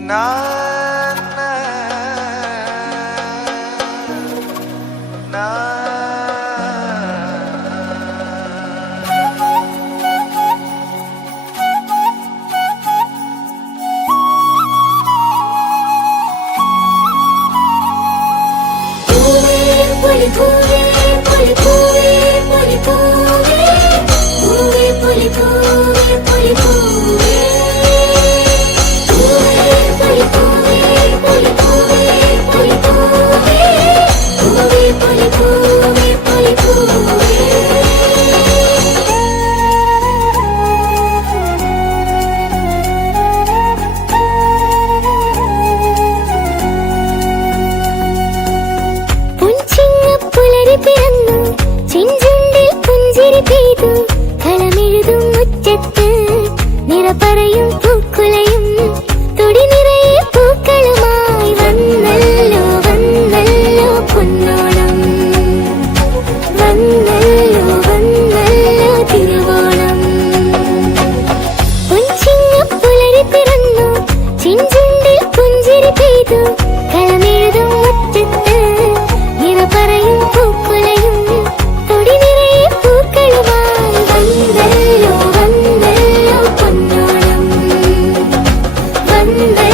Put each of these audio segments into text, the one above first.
night. പിറന്നു ചെഞ്ചുണ്ടിൽ പുഞ്ചിരി പെയ്തു. içinde.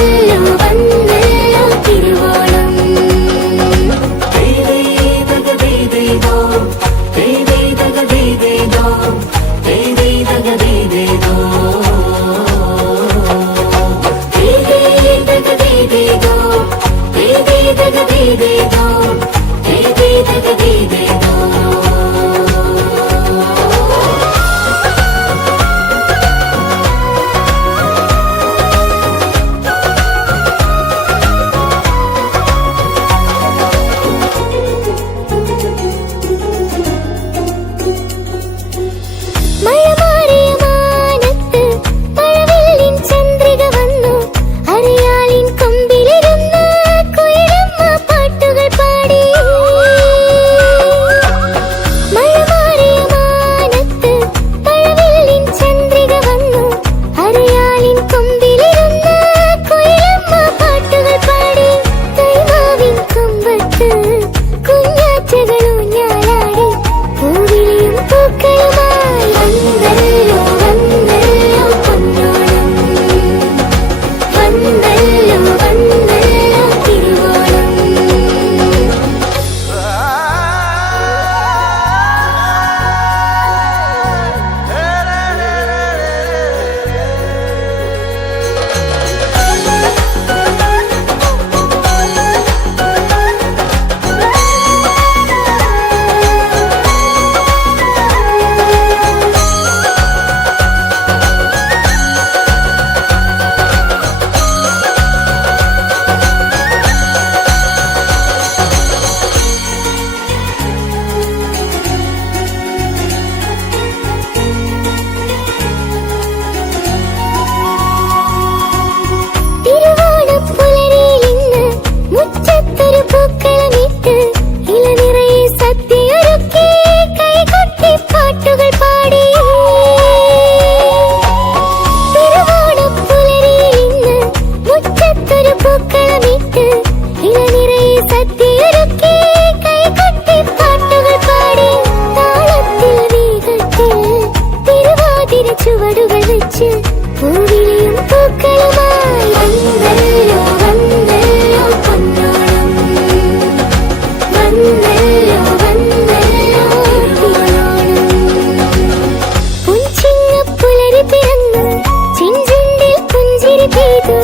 ചെയ്തു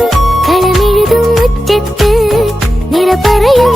കളമെഴുതും ഉച്ചത്ത് നിറപറയും